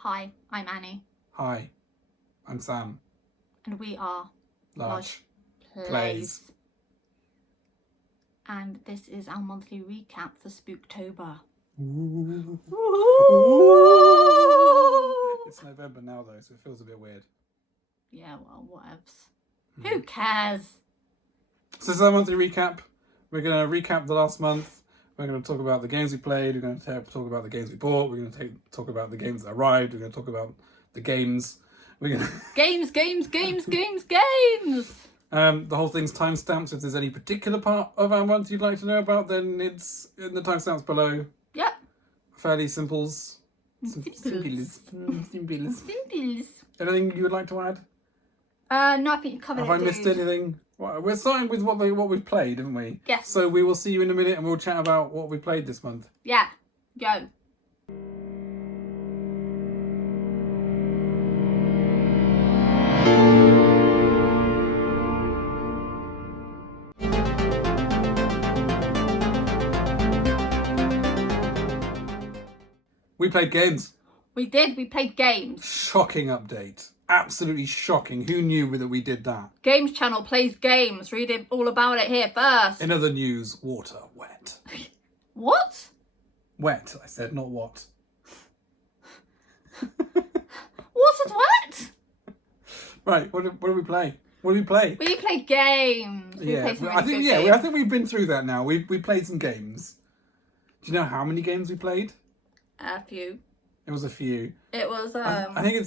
Hi, I'm Annie. Hi, I'm Sam. And we are Large Plays. And this is our monthly recap for Spooktober. Ooh. It's November now though, so it feels a bit weird. Yeah, well, whatevs. Who cares? So this is our monthly recap. We're going to recap the last month. We're going to talk about the games we played. We're going to talk about the games we bought. We're going to talk about the games that arrived. We're going to talk about the games. We're going to Games! The whole thing's timestamped. So if there's any particular part of our month you'd like to know about, then it's in the timestamps below. Yep. Fairly simples. Simples. Anything you would like to add? No, I think you covered it. Have I missed anything? Well, we're starting with what we've played, haven't we? Yes. So we will see you in a minute and we'll chat about what we played this month. Yeah. Go. We played games. We did. We played games. Shocking update. Absolutely shocking. Who knew that we did that? Games Channel plays games. Read it all about it here first. In other news, water, wet. What? Wet, I said, not what. Water's wet? Right, what did we play? What did we play? We played games. We played some really good games. I think we've been through that now. We played some games. Do you know how many games we played? A few. It was a few. It was I think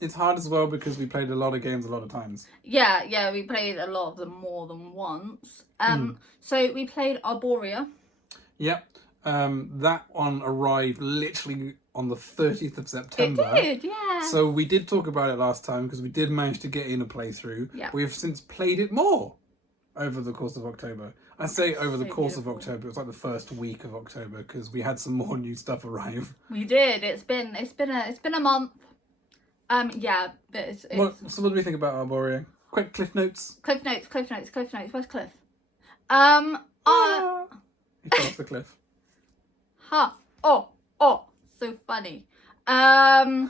it's hard as well because we played a lot of games a lot of times. Yeah, we played a lot of them more than once. So we played Arborea. Yep. That one arrived literally on the 30th of September. It did, yeah. So we did talk about it last time because we did manage to get in a playthrough. Yeah. We have since played it more over the course of October. I say over the course of October. It was like the first week of October because we had some more new stuff arrive. We did. It's been a month. Yeah, but it's So what do we think about Arborea? Quick Cliff Notes. Cliff Notes. Where's Cliff? He fell off the cliff. Ha! Oh! So funny. I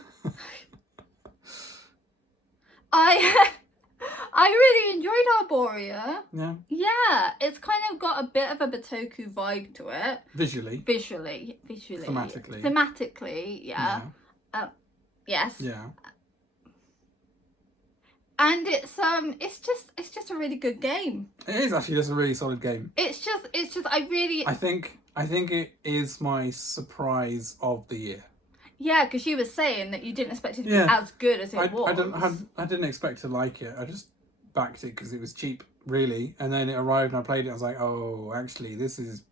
really enjoyed Arborea. Yeah. Yeah, it's kind of got a bit of a Bitoku vibe to it. Visually. Thematically, yeah. Yes. Yeah. And it's just a really good game. It is actually just a really solid game. It's just I think it is my surprise of the year. Yeah, because you were saying that you didn't expect it to be as good as it was. I didn't expect to like it. I just backed it because it was cheap, really. And then it arrived and I played it. I was like, oh, actually, this is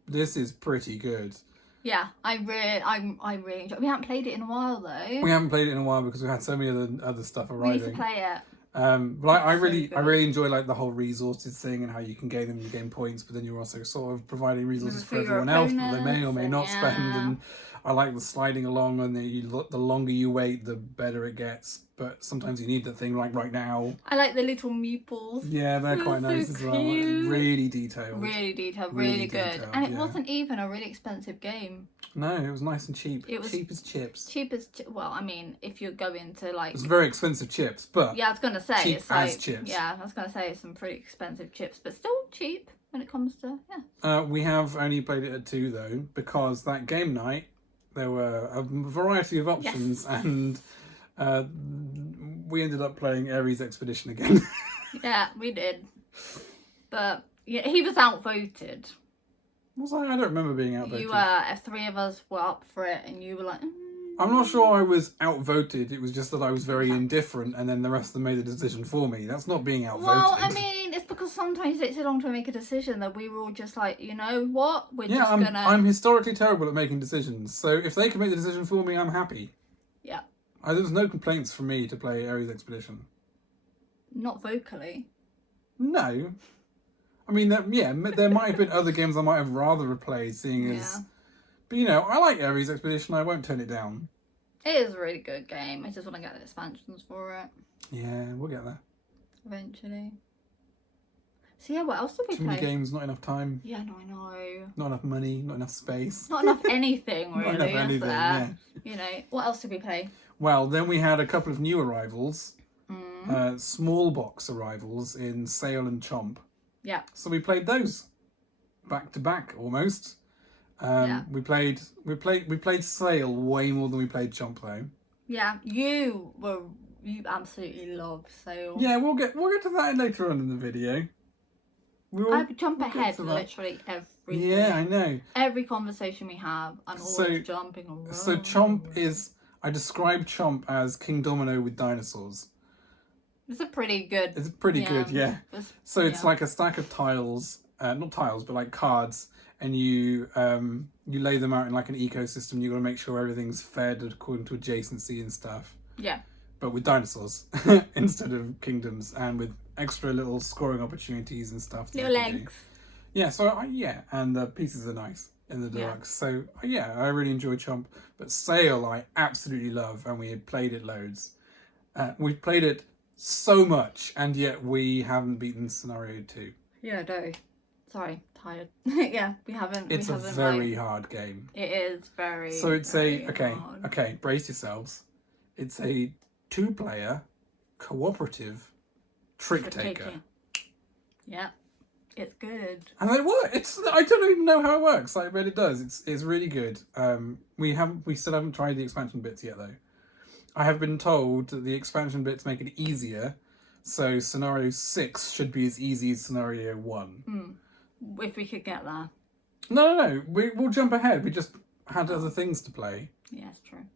pretty good. Yeah, I really enjoyed it. We haven't played it in a while though. We haven't played it in a while because we had so many other stuff arriving. We need to play it. But I really enjoy like the whole resources thing and how you can gain them to gain points, but then you're also sort of providing resources for everyone else that they may or may not spend. And I like the sliding along, and the longer you wait, the better it gets. But sometimes you need the thing like right now. I like the little meeples. Yeah, they're quite nice as well. Like, really detailed. Really good. And it wasn't even a really expensive game. No, it was nice and cheap. It was cheap as chips. Well, I mean, if you're going to like... It's very expensive chips, but... Yeah, I was going to say, it's like... chips. Yeah, I was going to say it's some pretty expensive chips, but still cheap when it comes to... We have only played it at 2, though, because that game night, there were a variety of options, and we ended up playing Ares Expedition again. Yeah, we did. But yeah, he was outvoted. Was I? I don't remember being outvoted. You were. 3 of us were up for it, and you were like... I'm not sure I was outvoted. It was just that I was very indifferent, and then the rest of them made the decision for me. That's not being outvoted. Well, I mean, it's because sometimes it takes so long to make a decision that we were all just like, you know what? I'm historically terrible at making decisions, so if they can make the decision for me, I'm happy. Yeah. There's no complaints from me to play Ares Expedition. Not vocally. No. I mean, there might have been other games I might have rather replayed, seeing as... But, you know, I like Ares Expedition. I won't turn it down. It is a really good game. I just want to get the expansions for it. Yeah, we'll get there. Eventually. So yeah, what else did we Too play? many games, not enough time. Yeah, no, I know. Not enough money, not enough space. Not enough anything, really, Not enough is anything, there? yeah. You know, what else did we play? Well, then we had a couple of new arrivals. Small box arrivals in Sail and Chomp. Yeah. So we played those back to back almost. We played Sail way more than we played Chomp though. Yeah, you absolutely love Sail. Yeah, we'll get to that later on in the video. I jump ahead literally everything. Yeah, I know. Every conversation we have, I'm always jumping around. So Chomp is, I describe Chomp as King Domino with dinosaurs. It's pretty good, yeah. So it's like a stack of tiles, not tiles, but like cards, and you lay them out in like an ecosystem. You got to make sure everything's fed according to adjacency and stuff. Yeah. But with dinosaurs instead of kingdoms, and with extra little scoring opportunities and stuff. Little legs. Yeah. So and the pieces are nice in the deluxe. So I really enjoy Chomp. But Sail I absolutely love, and we had played it loads. We've played it so much, and yet we haven't beaten scenario 2. Yeah, no. Sorry, tired. Yeah, we haven't. It's a very hard game. It is very. So it's hard. Okay, brace yourselves. It's a 2-player cooperative trick taker. Yeah, it's good. And it works. I don't even know how it works. Like, but it does. It's really good. We still haven't tried the expansion bits yet though. I have been told that the expansion bits make it easier, so scenario 6 should be as easy as scenario 1. If we could get there. No. We'll jump ahead. We just had other things to play. Yeah, it's true.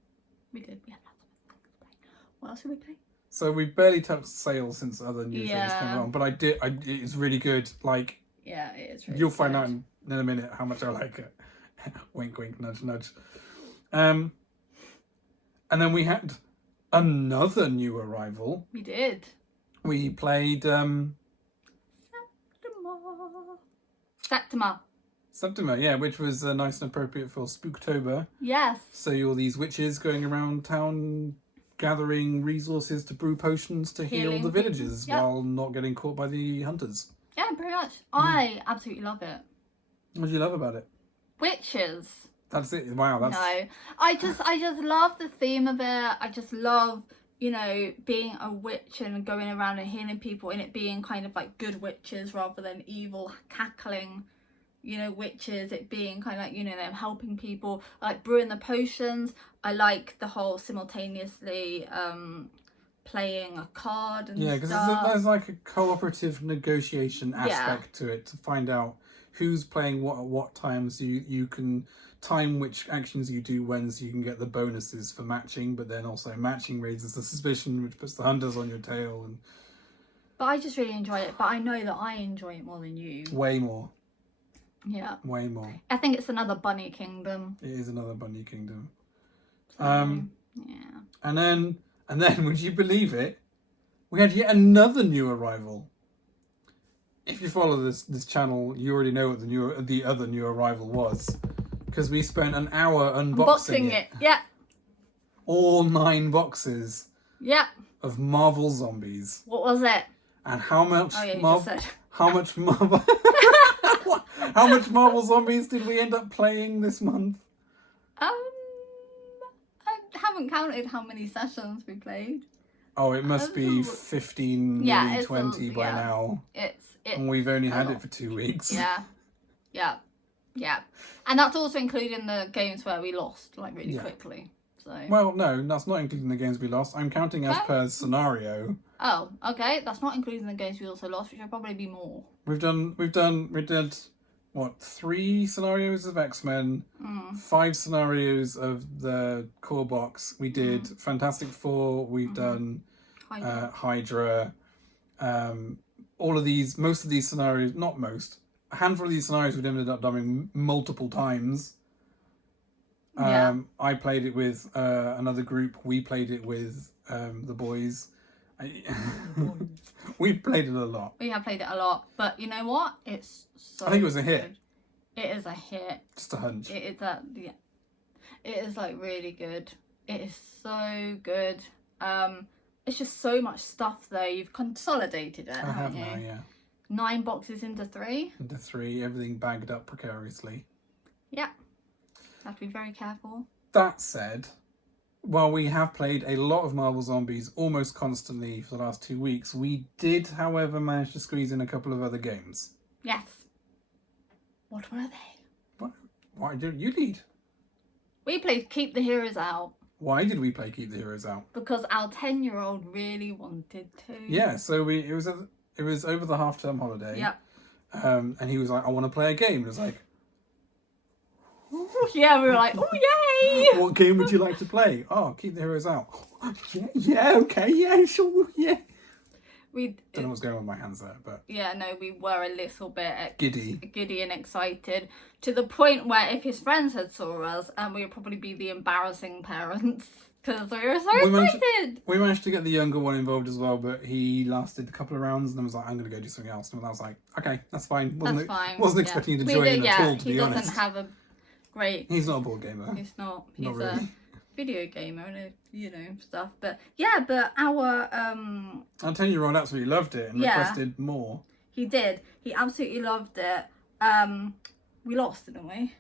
We did. We had lots of things to play. What else did we play? So we've barely touched Sail since other new things came along, but it's really good. Like, yeah, it is really you'll good. find out in a minute how much I like it. Wink, wink, nudge, nudge. And then we had another new arrival. We did. We played Septima, yeah, which was nice and appropriate for Spooktober. Yes. So all these witches going around town gathering resources to brew potions to heal the villagers while not getting caught by the hunters. Yeah, pretty much. I absolutely love it. What do you love about it? Witches. That's it. Wow, that's... No, I just love the theme of it. I just love, you know, being a witch and going around and healing people, and it being kind of like good witches rather than evil, cackling, you know, witches. It being kind of like, you know, them helping people, like brewing the potions. I like the whole simultaneously playing a card and because there's like a cooperative negotiation aspect to it to find out who's playing what at what times. You can time which actions you do when, so you can get the bonuses for matching, but then also matching raises the suspicion, which puts the hunters on your tail. And but I just really enjoy it, but I know that I enjoy it more than you. Way more. Yeah. Way more. I think it's another bunny kingdom. It is another bunny kingdom. So, yeah. And then would you believe it? We had yet another new arrival. If you follow this channel, you already know what the other new arrival was, because we spent an hour unboxing it. Yeah. All 9 boxes. Yeah. Of Marvel Zombies. What was it? And how much? Oh yeah, you just said. How much Marvel? How much Marvel Zombies did we end up playing this month? I haven't counted how many sessions we played. Oh, it must be 15, maybe 20 by now. It's and we've only had it for 2 weeks. Yeah. And that's also including the games where we lost, like, really quickly. So. Well, no, that's not including the games we lost. I'm counting as per scenario. Oh, okay. That's not including the games we also lost, which will probably be more. We did what, 3 scenarios of X-Men, 5 scenarios of the core box. We did Fantastic Four. We've done Hydra. All of these, most of these scenarios, not most, a handful of these scenarios we've ended up doing multiple times. I played it with another group. We played it with the boys. We've played it a lot. We have played it a lot, but you know what? It's so. I think it was a hit. Good. It is a hit. Just a hunch. It is like really good. It is so good. It's just so much stuff though. You've consolidated it. I have you? now, yeah. 9 boxes into 3. Into 3, everything bagged up precariously. Yeah. Have to be very careful. That said, while we have played a lot of Marvel Zombies almost constantly for the last 2 weeks, we did, however, manage to squeeze in a couple of other games. Yes. What were they? Why didn't you lead? We played Keep the Heroes Out. Why did we play Keep the Heroes Out? Because our 10-year-old really wanted to. Yeah, so it was over the half-term holiday. Yep. And he was like, I want to play a game. And it was like, yeah, we were like, oh, yay! What game would you like to play? Oh, Keep the Heroes Out. Yeah, okay, yeah, sure, yeah. We don't know what's going on with my hands there, but yeah, no, we were a little bit giddy and excited, to the point where if his friends had saw us, we would probably be the embarrassing parents because we were so excited. We managed to get the younger one involved as well, but he lasted a couple of rounds and then was like, I'm going to go do something else. And I was like, okay, that's fine. Wasn't expecting you to join in at all, to be honest. He doesn't have a great... He's not a board gamer. He's not. He's not really. A video gamer and stuff. But yeah, but our 10-year-old absolutely loved it and requested more. He did. He absolutely loved it. We lost, didn't we?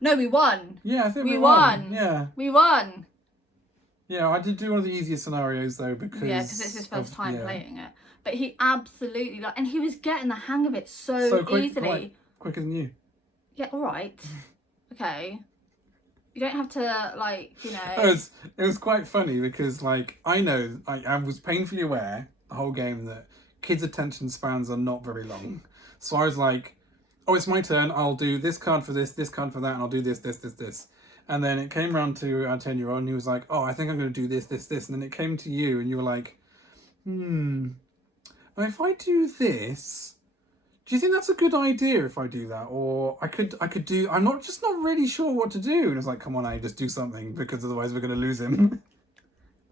No, we won. Yeah, I think we won. Yeah. We won. Yeah, I did do one of the easier scenarios though because it's his first time playing it. But he absolutely loved, and he was getting the hang of it so quick, easily. Like, quicker than you. Yeah, all right. Okay. You don't have to, like, It was quite funny because, like, I know, I was painfully aware the whole game that kids' attention spans are not very long. So I was like, oh, it's my turn. I'll do this card for this card for that, and I'll do this. And then it came around to our 10-year-old, and he was like, oh, I think I'm going to do this. And then it came to you, and you were like, if I do this... Do you think that's a good idea if I do that? Or I could do... I'm not really sure what to do. And it's like, come on, I just do something because otherwise we're going to lose him.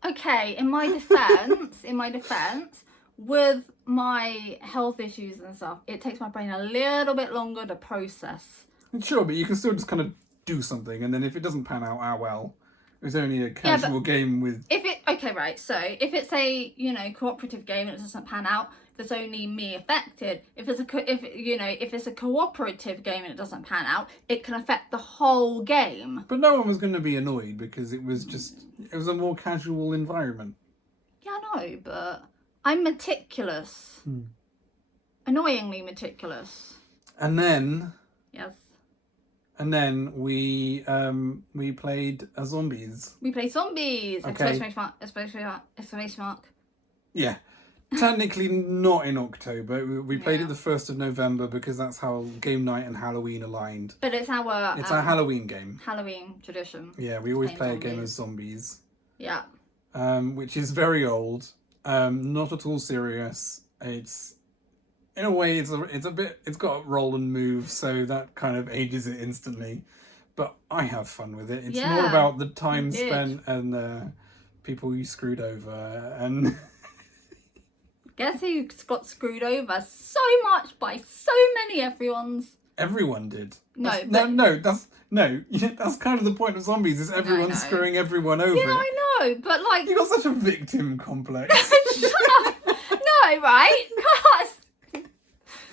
Okay, in my defense, with my health issues and stuff, it takes my brain a little bit longer to process. Sure, but you can still just kind of do something. And then if it doesn't pan out, well. It was only a casual game with... Okay, right. So if it's a, cooperative game and it doesn't pan out, there's only me affected. If it's a cooperative game and it doesn't pan out, it can affect the whole game. But no one was going to be annoyed because it was a more casual environment. Yeah, I know, but I'm meticulous. Annoyingly meticulous. And then... Yes. And then we played zombies. We played zombies! Okay. Exclamation mark. Yeah. Technically not in October. We played it the 1st of November because that's how game night and Halloween aligned. But it's our Halloween game. Halloween tradition. Yeah, we always play a game of zombies. Yeah. Which is very old. Not at all serious. It's... In a way, it's got a roll and move, so that kind of ages it instantly. But I have fun with it. It's more about the time spent and the people you screwed over. And guess who got screwed over so much by so many Everyone did. That's kind of the point of zombies, is everyone screwing everyone over. Yeah, I know, but like... You got such a victim complex. Shut up! No, right?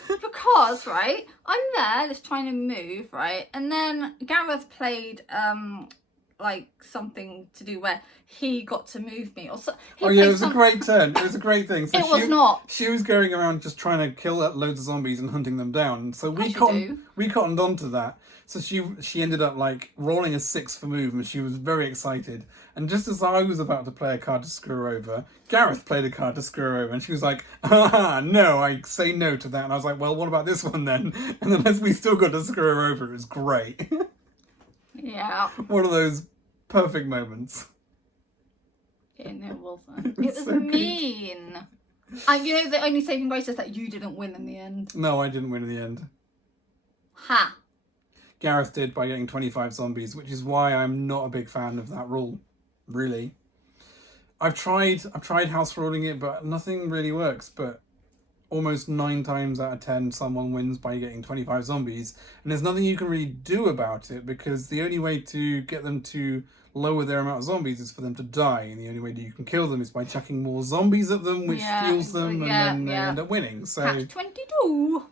Because, right, I'm there just trying to move, right, and then Gareth played like something to do where he got to move me, or so. It was a great turn. It was a great thing. So it was not. She was going around just trying to kill loads of zombies and hunting them down. So we cottoned onto that. So she ended up like rolling a 6 for move, and she was very excited. And just as I was about to play a card to screw her over, Gareth played a card to screw her over, and she was like, no, I say no to that. And I was like, well, what about this one then? And then as we still got to screw her over, it was great. Yeah. One of those perfect moments. Yeah, no, it wasn't. It was so mean. And the only saving grace is that you didn't win in the end. No, I didn't win in the end. Ha! Gareth did by getting 25 zombies, which is why I'm not a big fan of that rule. Really. I've tried house ruling it, but nothing really works. But almost 9 times out of 10 someone wins by getting 25 zombies, and there's nothing you can really do about it, because the only way to get them to lower their amount of zombies is for them to die, and the only way that you can kill them is by chucking more zombies at them, which fuels them, and then they end up winning. So Catch 22.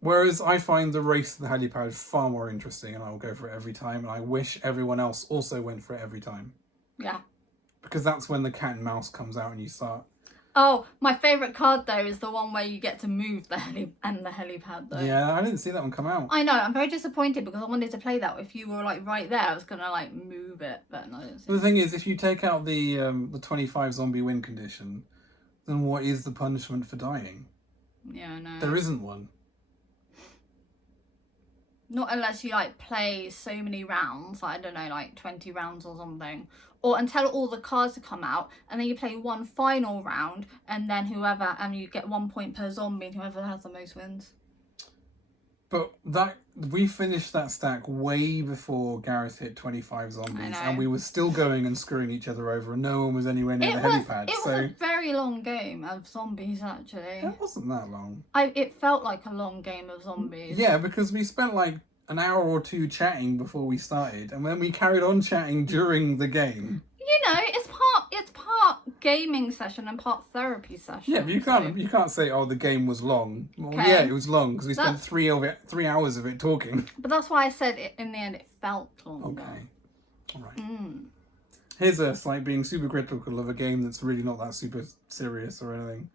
Whereas I find the race to the helipad far more interesting, and I will go for it every time, and I wish everyone else also went for it every time. Yeah. Because that's when the cat and mouse comes out and you start. Oh, my favourite card though is the one where you get to move the helipad though. Yeah, I didn't see that one come out. I know, I'm very disappointed because I wanted to play that. If you were like right there, I was gonna like move it, but no, I didn't see The thing is, if you take out the 25 zombie win condition, then what is the punishment for dying? Yeah, I know. There isn't one. Not unless you like play so many rounds, like, I don't know, like 20 rounds or something. Or until all the cards have come out, and then you play one final round, and then whoever, and you get 1 point per zombie, and whoever has the most wins. But we finished that stack way before Gareth hit 25 zombies, and we were still going and screwing each other over, and no one was anywhere near the helipad. It was a very long game of zombies, actually. It wasn't that long. It felt like a long game of zombies. Yeah, because we spent like an hour or two chatting before we started, and then we carried on chatting during the game. You know, it's part gaming session and part therapy session. Yeah, but you can't say, oh, the game was long. Well, yeah, it was long because we spent 3 hours of it talking. But that's why I said in the end it felt longer. Okay, all right. Here's us like being super critical of a game that's really not that super serious or anything,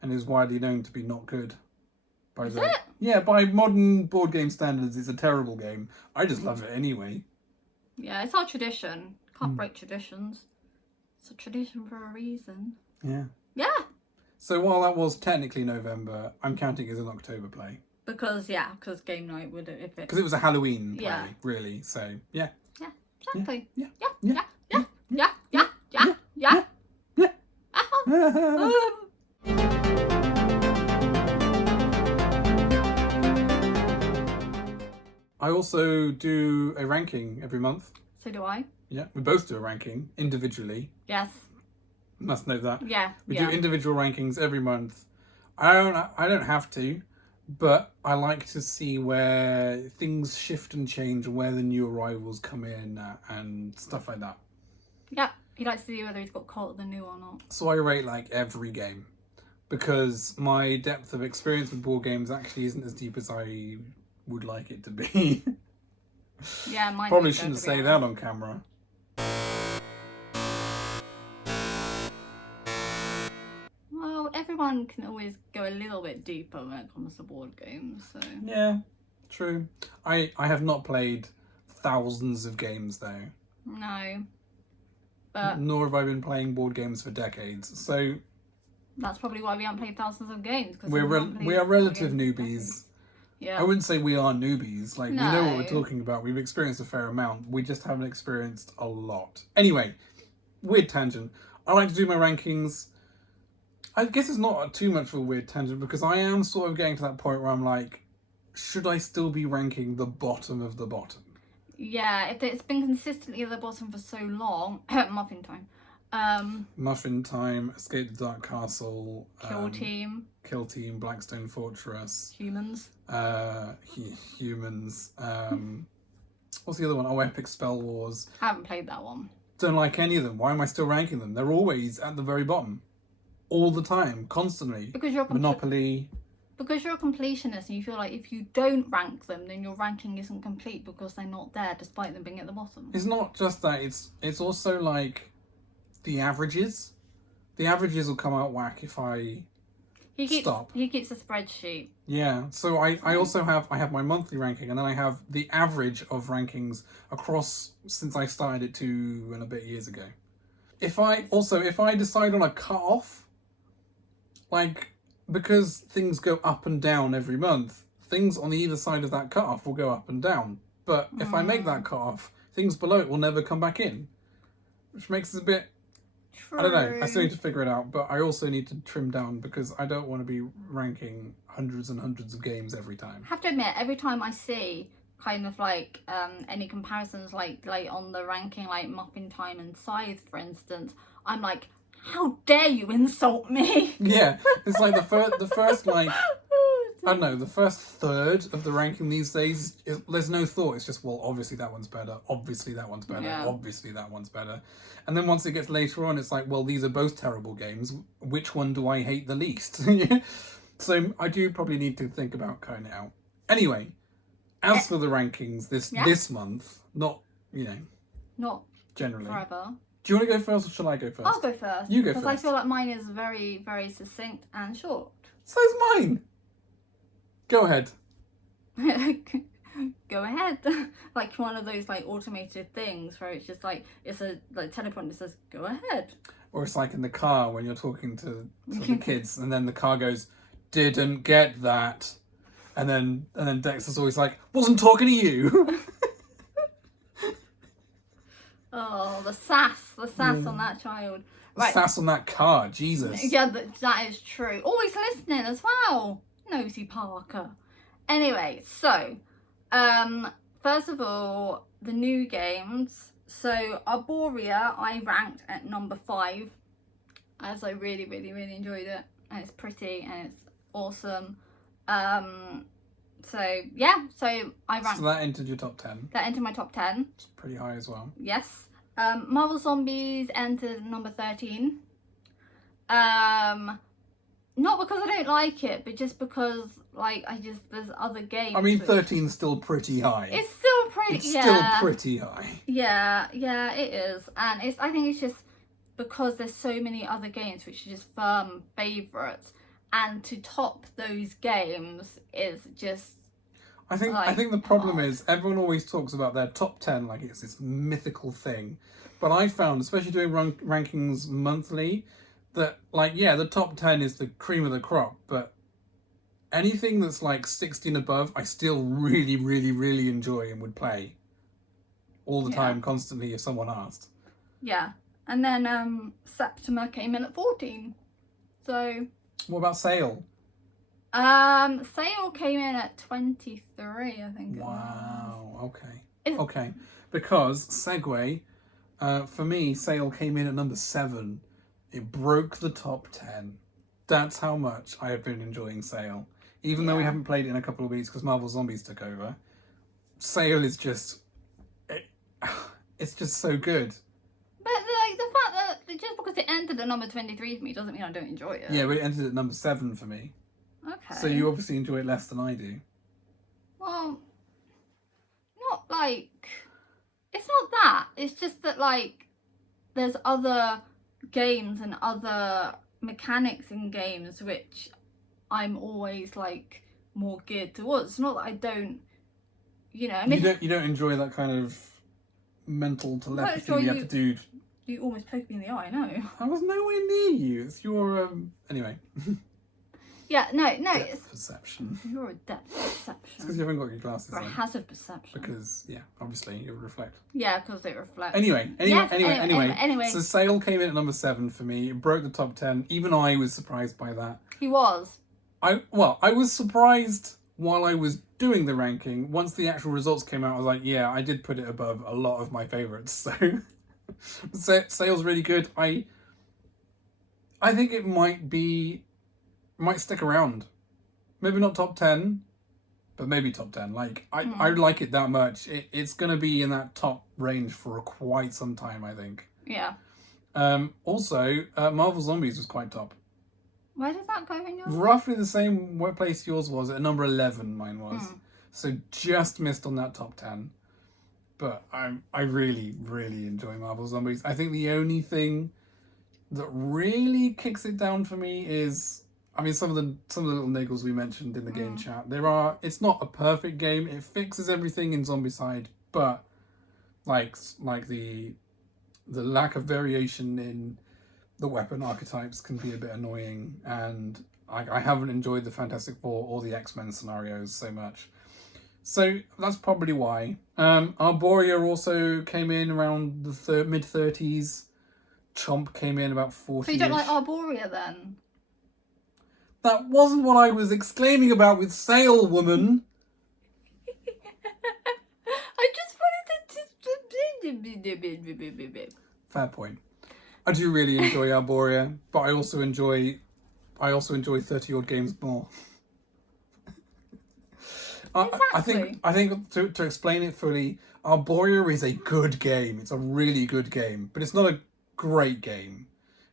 and is widely known to be not good. Is it? Yeah, by modern board game standards, it's a terrible game. I just love it anyway. Yeah, it's our tradition. Can't break traditions. It's a tradition for a reason. Yeah. Yeah. So while that was technically November, I'm counting it as an October play. Because game night would if it. Because it was a Halloween play, really. So yeah. Yeah. Exactly. Yeah. Yeah. Yeah. Yeah. Yeah. Yeah. Yeah. Yeah. Yeah. Yeah. I also do a ranking every month. So do I. Yeah, we both do a ranking individually. Yes. Must know that. Yeah. We do individual rankings every month. I don't have to, but I like to see where things shift and change, and where the new arrivals come in and stuff like that. Yeah, he likes to see whether he's got caught of the new or not. So I rate like every game, because my depth of experience with board games actually isn't as deep as I would like it to be. Yeah, mine. Probably shouldn't say that on camera. Well, everyone can always go a little bit deeper when it comes to board games, so... Yeah, true. I have not played thousands of games, though. No. But... Nor have I been playing board games for decades, so... That's probably why we haven't played thousands of games. We are relative newbies. Yeah. I wouldn't say we are newbies. Like, No. we know what we're talking about. We've experienced a fair amount. We just haven't experienced a lot. Anyway, weird tangent. I like to do my rankings... I guess it's not too much of a weird tangent, because I am sort of getting to that point where I'm like, should I still be ranking the bottom of the bottom? Yeah, if it's been consistently at the bottom for so long, Muffin Time. Muffin Time, Escape the Dark Castle, Kill Team, Blackstone Fortress, Humans. Humans. What's the other one? Oh, Epic Spell Wars. I haven't played that one. Don't like any of them. Why am I still ranking them? They're always at the very bottom. All the time, constantly. Because you're Monopoly. Because you're a completionist and you feel like if you don't rank them, then your ranking isn't complete because they're not there, despite them being at the bottom. It's not just that. It's also like the averages. The averages will come out whack if I stop. He keeps a spreadsheet. Yeah. So I also have my monthly ranking, and then I have the average of rankings across since I started it 2 and a bit years ago. If I decide on a cut-off, like, because things go up and down every month, things on either side of that cut-off will go up and down. But if I make that cut-off, things below it will never come back in. Which makes it a bit... True. I don't know. I still need to figure it out. But I also need to trim down, because I don't want to be ranking hundreds and hundreds of games every time. I have to admit, every time I see kind of like any comparisons like on the ranking, like Muffin Time and Scythe, for instance, I'm like, How dare you insult me? Yeah, it's like the first like, I don't know, the first third of the ranking these days, there's no thought. It's just, well, obviously that one's better. Obviously that one's better. Yeah. Obviously that one's better. And then once it gets later on, it's like, well, these are both terrible games. Which one do I hate the least? So I do probably need to think about cutting it out. Anyway, as for the rankings this month, not, not generally. forever. Do you want to go first or shall I go first? I'll go first. You go first. Because I feel like mine is very, very succinct and short. So's mine. Go ahead. Go ahead. Like one of those like automated things where it's just like, it's a like teleprompter that says, go ahead. Or it's like in the car when you're talking to the kids and then the car goes, didn't get that. And then Dexter's always like, wasn't talking to you. Oh, the sass on that child. Right. Sass on that car, Jesus. Yeah, that is true. Always listening as well. Nosy Parker. Anyway, so, first of all, the new games. So, Arborea, I ranked at number 5, as I really, really, really enjoyed it. And it's pretty and it's awesome. So, yeah, so I ranked... So that entered your top 10. That entered my top 10. It's pretty high as well. Yes. Marvel Zombies entered number 13. Not because I don't like it, but just because, like, there's other games. I mean, 13's still pretty high. It's still pretty, still pretty high. Yeah, it is. And I think it's just because there's so many other games which are just firm favourites. And to top those games is just... I think the problem is everyone always talks about their top 10 like it's this mythical thing. But I found, especially doing rankings monthly, that, like, yeah, the top 10 is the cream of the crop, but anything that's like 16 above, I still really, really, really enjoy and would play all the time, constantly, if someone asked. Yeah. And then Septima came in at 14. So... What about Sale? Sale came in at 23, I think. Wow, okay. Okay. Because, segue, for me, Sale came in at number 7. It broke the top 10. That's how much I have been enjoying Sale. Even though we haven't played it in a couple of weeks because Marvel Zombies took over. Sale is just... it's just so good. But like the fact that just because it entered at number 23 for me doesn't mean I don't enjoy it. Yeah, but it entered at number 7 for me. Okay. So you obviously enjoy it less than I do. Well, not like... It's not that. It's just that, like, there's other games and other mechanics in games which I'm always, like, more geared towards. It's not that I don't, you know... You don't enjoy that kind of mental telepathy you have to do... You almost poked me in the eye, no. I was nowhere near you. It's your... Anyway. Yeah, no. Depth perception. You're a depth perception. It's because you haven't got your glasses on. Or a hazard perception. Because, yeah, obviously it would reflect. Yeah, because they reflect. Anyway. Anyway. So Sale came in at number 7 for me. It broke the top 10. Even I was surprised by that. He was. I was surprised while I was doing the ranking. Once the actual results came out, I was like, yeah, I did put it above a lot of my favourites. So Sale's really good. I think it might stick around. Maybe not top 10, but maybe top 10. Like, I like it that much. It's going to be in that top range for quite some time, I think. Yeah. Also, Marvel Zombies was quite top. Where did that go in yours? Roughly the same place yours was. At number 11, mine was. So just missed on that top 10. But I really, really enjoy Marvel Zombies. I think the only thing that really kicks it down for me is... I mean, some of the little niggles we mentioned in the game chat. It's not a perfect game. It fixes everything in Zombicide, but like the lack of variation in the weapon archetypes can be a bit annoying, and I haven't enjoyed the Fantastic Four or the X-Men scenarios so much. So that's probably why. Arborea also came in around the mid-30s. Chomp came in about 40. So you don't like Arborea then? That wasn't what I was exclaiming about with Sale, woman. I just wanted to... Fair point. I do really enjoy Arborea, but I also enjoy 30 odd games more. Exactly. I think to explain it fully, Arborea is a good game. It's a really good game, but it's not a great game.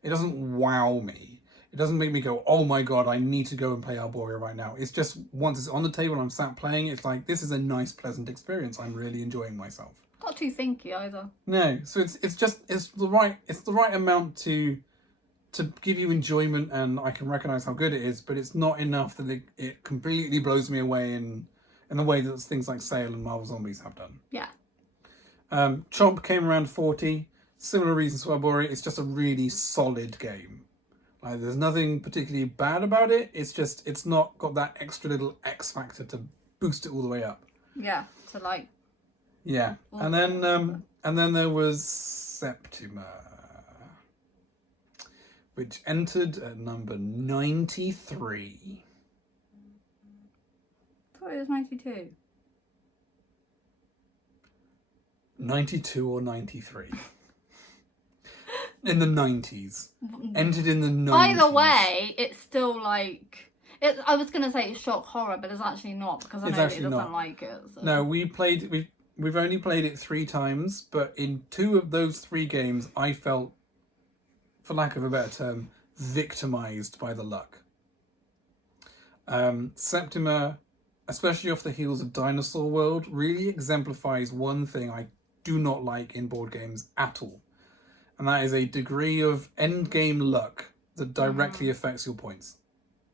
It doesn't wow me. It doesn't make me go, oh my god, I need to go and play Arborea right now. It's just, once it's on the table and I'm sat playing, it's like, this is a nice, pleasant experience. I'm really enjoying myself. Not too thinky either. No, so it's the right amount to give you enjoyment, and I can recognise how good it is, but it's not enough that it completely blows me away in the way that things like Sail and Marvel Zombies have done. Yeah. Chomp came around 40. Similar reasons to Arborea. It's just a really solid game. Like, there's nothing particularly bad about it. It's just, it's not got that extra little X factor to boost it all the way up. Yeah. So like. Yeah. And then there was Septima, which entered at number 93. I thought it was 92. 92 or 93. In the 90s. Entered in the 90s. Either way, it's still like... I was going to say it's shock horror, but it's actually not, because I know that it doesn't like it. So. No, we've only played it 3 times, but in 2 of those 3 games, I felt, for lack of a better term, victimised by the luck. Septima, especially off the heels of Dinosaur World, really exemplifies one thing I do not like in board games at all. And that is a degree of end game luck that directly affects your points.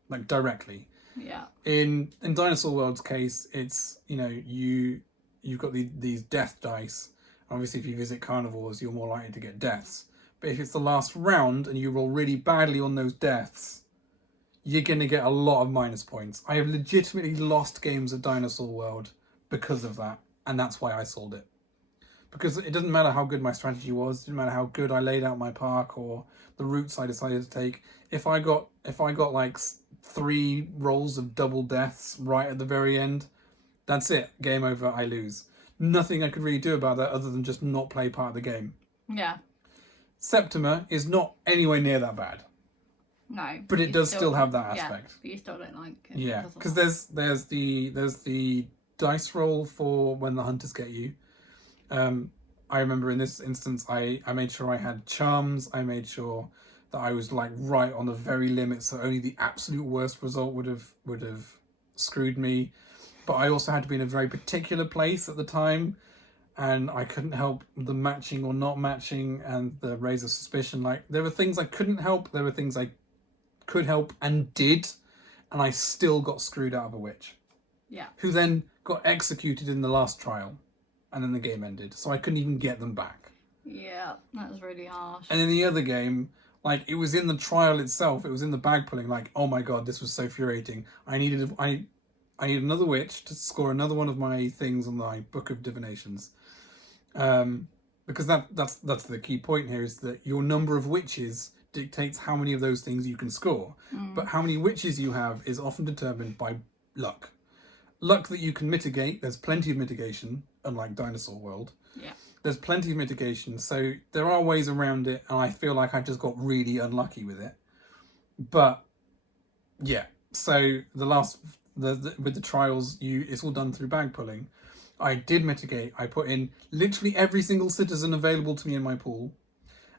Like, directly. Yeah. In Dinosaur World's case, it's, you've got these death dice. Obviously, if you visit carnivores, you're more likely to get deaths. But if it's the last round and you roll really badly on those deaths, you're going to get a lot of minus points. I have legitimately lost games of Dinosaur World because of that. And that's why I sold it. Because it doesn't matter how good my strategy was, it didn't matter how good I laid out my park or the routes I decided to take. If I got like 3 rolls of double deaths right at the very end, that's it. Game over, I lose. Nothing I could really do about that other than just not play part of the game. Yeah. Septima is not anywhere near that bad. No. But it does still have that aspect. Yeah, but you still don't like it. Yeah, because there's the dice roll for when the hunters get you. I remember in this instance, I made sure I had charms. I made sure that I was like right on the very limit, so only the absolute worst result would have screwed me. But I also had to be in a very particular place at the time, and I couldn't help the matching or not matching and the raise of suspicion. Like, there were things I couldn't help, there were things I could help and did, and I still got screwed out of a witch. Yeah. Who then got executed in the last trial, and then the game ended, so I couldn't even get them back. Yeah, that was really harsh. And in the other game, like, it was in the trial itself, it was in the bag pulling, like, oh my god, this was so infuriating. I need another witch to score another one of my things on my book of divinations. Because that's the key point here, is that your number of witches dictates how many of those things you can score. But how many witches you have is often determined by luck. Luck that you can mitigate, there's plenty of mitigation, unlike Dinosaur World. Yeah. There's plenty of mitigation, so there are ways around it, and I feel like I just got really unlucky with it. But, yeah, so with the trials, it's all done through bag pulling. I did mitigate. I put in literally every single citizen available to me in my pool,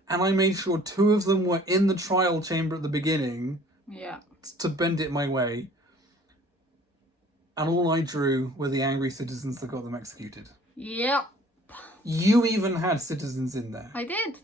and I made sure 2 of them were in the trial chamber at the beginning. Yeah. To bend it my way. And all I drew were the angry citizens that got them executed. Yep. You even had citizens in there. I did.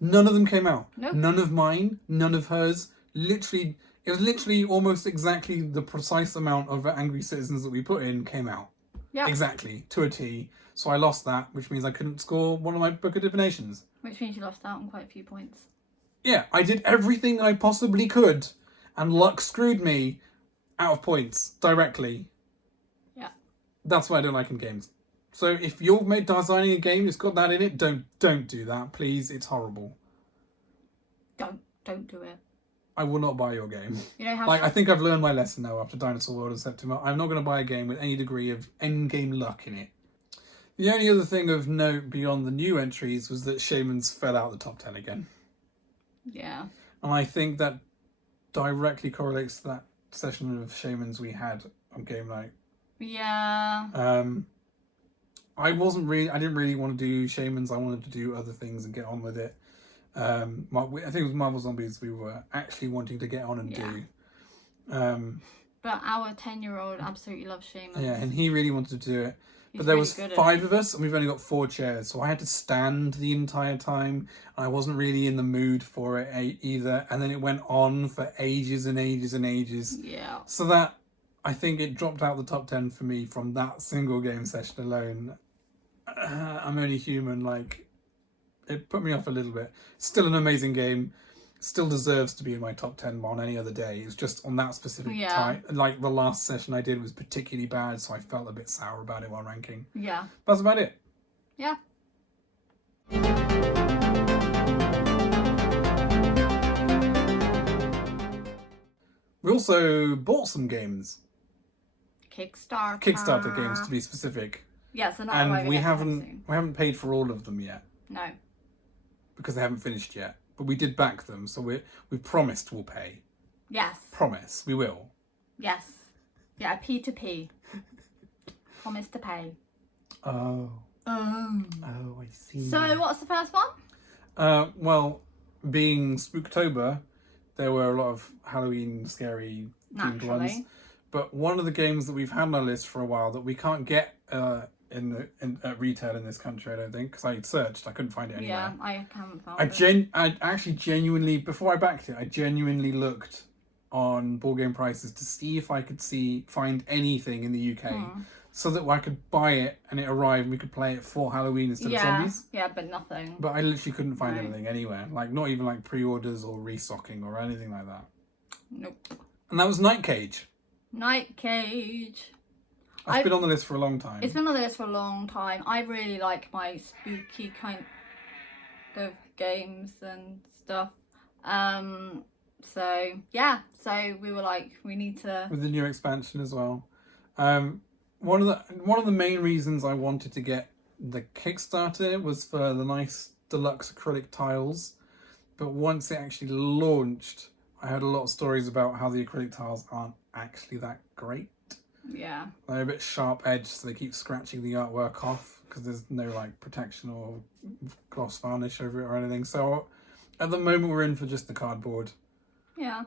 None of them came out. Nope. None of mine, none of hers. It was literally almost exactly the precise amount of angry citizens that we put in came out. Yeah. Exactly, to a T. So I lost that, which means I couldn't score one of my book of divinations. Which means you lost out on quite a few points. Yeah, I did everything I possibly could, and luck screwed me out of points directly. Yeah. That's what I don't like in games. So if you're designing a game that's got that in it, don't do that, please. It's horrible. Don't do it. I will not buy your game. You know how I think I've learned my lesson now after Dinosaur World and Septima. I'm not going to buy a game with any degree of end-game luck in it. The only other thing of note beyond the new entries was that Shamans fell out the top 10 again. Yeah. And I think that directly correlates to that session of shamans we had on game night. Yeah. I didn't really want to do shamans. I wanted to do other things and get on with it. I think it was Marvel Zombies we were actually wanting to get on and do. But our 10-year-old absolutely loves shamans. Yeah, and he really wanted to do it. He's but there really was good at 5 it. of us, and we've only got 4 chairs, so I had to stand the entire time. I wasn't really in the mood for it either, and then it went on for ages and ages and ages. Yeah. So that, I think it dropped out the top 10 for me from that single game session alone. I'm only human, like, it put me off a little bit. Still an amazing game. Still deserves to be in my top 10 on any other day. It's just on that specific time. Like, the last session I did was particularly bad, so I felt a bit sour about it while ranking. Yeah. That's about it. Yeah. We also bought some games. Kickstarter games, to be specific. Yes, yeah, so and we haven't paid for all of them yet. No. Because they haven't finished yet. But we did back them, so we promised we'll pay. Yes. Promise, we will. Yes. Yeah, P2P. Promise to pay. Oh. Oh, I see. So what's the first one? Well, being Spooktober, there were a lot of Halloween scary themed ones. But one of the games that we've had on our list for a while that we can't get at retail in this country, I don't think, because I searched, I couldn't find it anywhere. Yeah, I haven't found it. I actually genuinely, before I backed it, I genuinely looked on board game prices to see if I could find anything in the UK so that I could buy it and it arrived and we could play it for Halloween instead of zombies. Yeah, but nothing. But I literally couldn't find anything anywhere, like not even like pre-orders or restocking or anything like that. Nope. And that was Night Cage. Night Cage. It's been on the list for a long time. It's been on the list for a long time. I really like my spooky kind of games and stuff. So yeah, so we were like, we need to, with the new expansion as well. One of the main reasons I wanted to get the Kickstarter was for the nice deluxe acrylic tiles, but once it actually launched, I heard a lot of stories about how the acrylic tiles aren't actually that great. Yeah. They're a bit sharp edged, so they keep scratching the artwork off because there's no like protection or gloss varnish over it or anything. So at the moment we're in for just the cardboard. Yeah.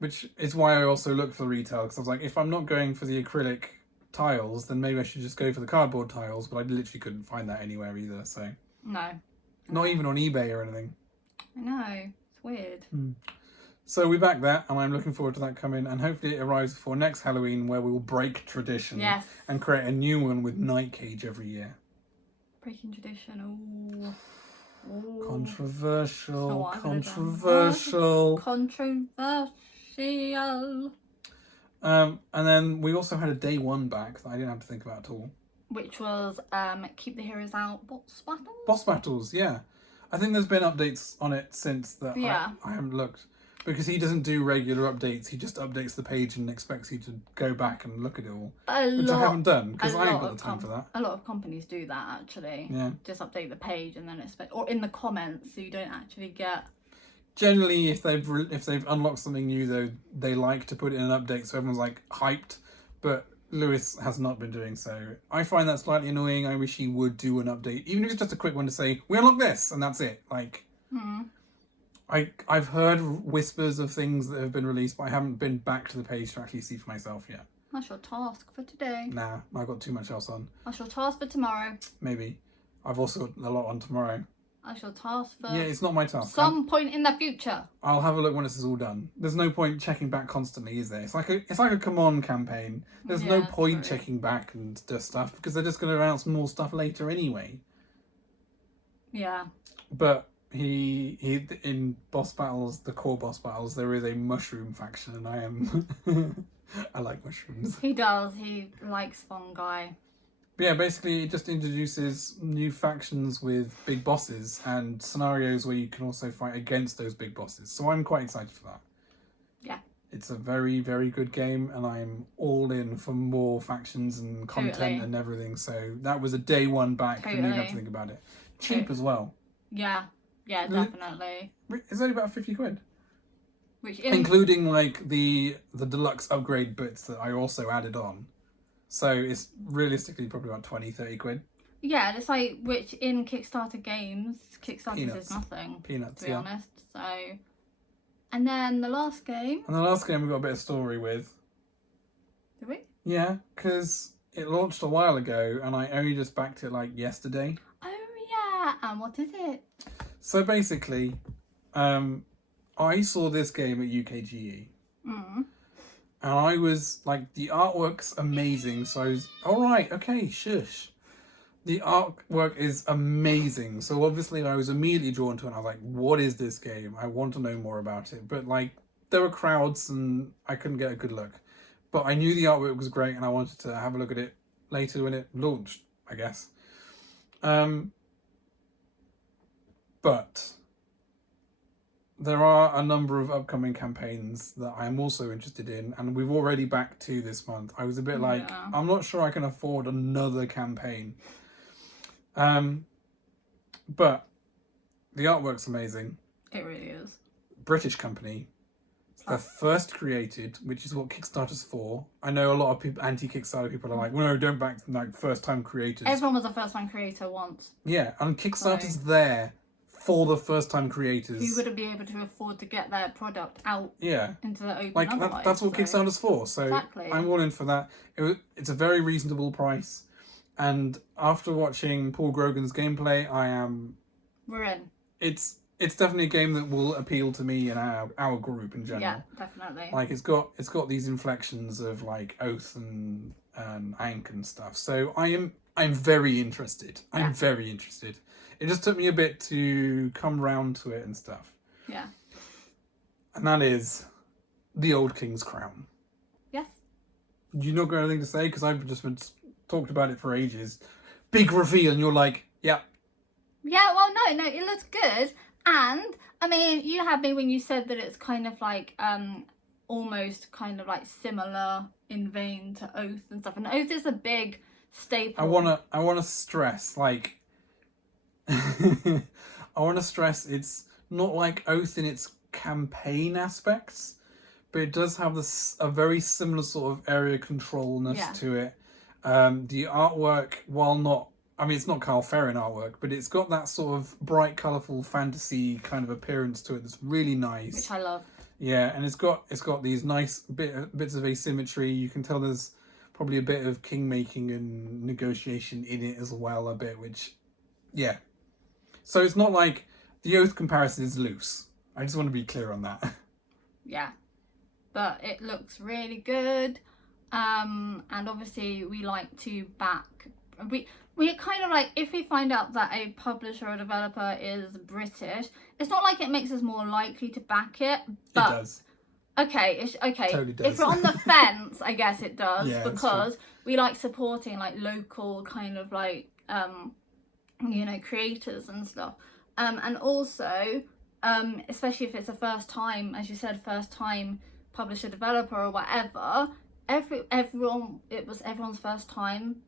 Which is why I also looked for retail, because I was like, if I'm not going for the acrylic tiles, then maybe I should just go for the cardboard tiles, but I literally couldn't find that anywhere either, so. No. Not even on eBay or anything. I know. It's weird. So we back that, and I'm looking forward to that coming, and hopefully it arrives before next Halloween, where we will break tradition and create a new one with Night Cage every year. Breaking tradition, ooh. Controversial. And then we also had a day 1 back that I didn't have to think about at all. Which was Keep the Heroes Out boss battles? Boss battles, yeah. I think there's been updates on it since that I haven't looked. Because he doesn't do regular updates, he just updates the page and expects you to go back and look at it all. Which I haven't done, because I ain't got the time for that. A lot of companies do that, actually. Yeah. Just update the page and then or in the comments, so you don't actually get... Generally, if they've unlocked something new, though, they like to put it in an update, so everyone's like hyped. But Lewis has not been doing so. I find that slightly annoying. I wish he would do an update, even if it's just a quick one to say, we unlocked this, and that's it. Like... I've heard whispers of things that have been released, but I haven't been back to the page to actually see for myself yet. That's your task for today. Nah, I've got too much else on. That's your task for tomorrow. Maybe. I've also got a lot on tomorrow. That's your task for... Yeah, it's not my task. Some point in the future. I'll have a look when this is all done. There's no point checking back constantly, is there? It's like a come on campaign. There's no point checking back and stuff, because they're just going to announce more stuff later anyway. Yeah. But... He in boss battles, the core boss battles, there is a mushroom faction, and I am I like mushrooms. He does. He likes fungi. But yeah, basically it just introduces new factions with big bosses and scenarios where you can also fight against those big bosses. So I'm quite excited for that. Yeah. It's a very, very good game, and I'm all in for more factions and content and everything. So that was a day 1 back, and you didn't have to think about it. Cheap as well. Yeah. Yeah, definitely. It's only about 50 quid. Including like the deluxe upgrade bits that I also added on. So it's realistically probably about 20-30 quid. Yeah, and it's like, which in Kickstarter games, Kickstarter is nothing. Peanuts, to be honest. So, and then the last game. And the last game we got a bit of story with. Did we? Yeah, because it launched a while ago and I only just backed it like yesterday. Oh yeah, and what is it? So basically, I saw this game at UKGE. Mm. And I was like, the artwork's amazing. So I was, alright, okay, shush. The artwork is amazing. So obviously I was immediately drawn to it. And I was like, what is this game? I want to know more about it. But like, there were crowds and I couldn't get a good look. But I knew the artwork was great and I wanted to have a look at it later when it launched, I guess. But there are a number of upcoming campaigns that I'm also interested in, and we've already backed 2 this month. I was a bit like, I'm not sure I can afford another campaign. But the artwork's amazing. It really is. British company. It's their first created, which is what Kickstarter's for. I know a lot of people, anti-Kickstarter people are like, well, no, don't back like first-time creators. Everyone was a first-time creator once. Yeah, and Kickstarter's there for the first-time creators. Who wouldn't be able to afford to get their product out into the open otherwise. That's what Kickstarter's for. So exactly. I'm all in for that. It's a very reasonable price. And after watching Paul Grogan's gameplay, we're in. It's definitely a game that will appeal to me and our group in general. Yeah, definitely. Like it's got these inflections of like oath and Ankh and stuff. So I'm very interested. I'm very interested. It just took me a bit to come round to it and stuff. Yeah. And that is The Old King's Crown. Yes. You not got anything to say? Because I've just been talked about it for ages. Big reveal, and you're like, yeah. Yeah, well, no, it looks good. And, I mean, you had me when you said that it's kind of like, almost kind of like similar in vein to Oath and stuff. And Oath is a big staple. I wanna stress, like, I want to stress it's not like Oath in its campaign aspects, but it does have a very similar sort of area controlness to it. The artwork, while not, I mean, it's not Carl Ferrin artwork, but it's got that sort of bright, colourful fantasy kind of appearance to it that's really nice. Which I love. Yeah, and it's got these nice bits of asymmetry. You can tell there's probably a bit of king making and negotiation in it as well, a bit, which, yeah. So it's not like the Oath comparison is loose. I just want to be clear on that. Yeah. But it looks really good. And obviously we like to back... We kind of like, if we find out that a publisher or developer is British, it's not like it makes us more likely to back it. But it does. Okay, Totally does. If we're on the fence, I guess it does. Yeah, because we like supporting like local kind of like... creators and stuff, and also especially if it's a first time, as you said, first time publisher developer or whatever, it was everyone's first time,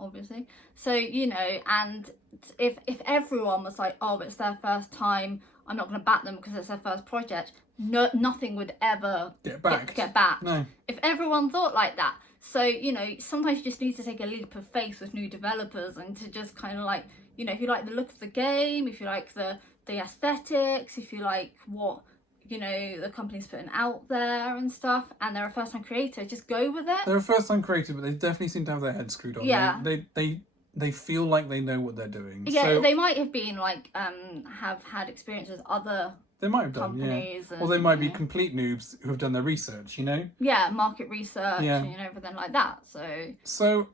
obviously. So and if everyone was like, oh, it's their first time, I'm not going to back them because it's their first project, nothing would ever get back. No. If everyone thought like that. So, sometimes you just need to take a leap of faith with new developers and to just kind of like, if you like the look of the game, if you like the aesthetics, if you like what, the company's putting out there and stuff, and they're a first-time creator, just go with it. They're a first-time creator, but they definitely seem to have their heads screwed on. Yeah. They feel like they know what they're doing. Yeah, so, they might have been like, have had experience with other... They might have done, companies, or they might be complete noobs who have done their research, Yeah, market research and everything like that. So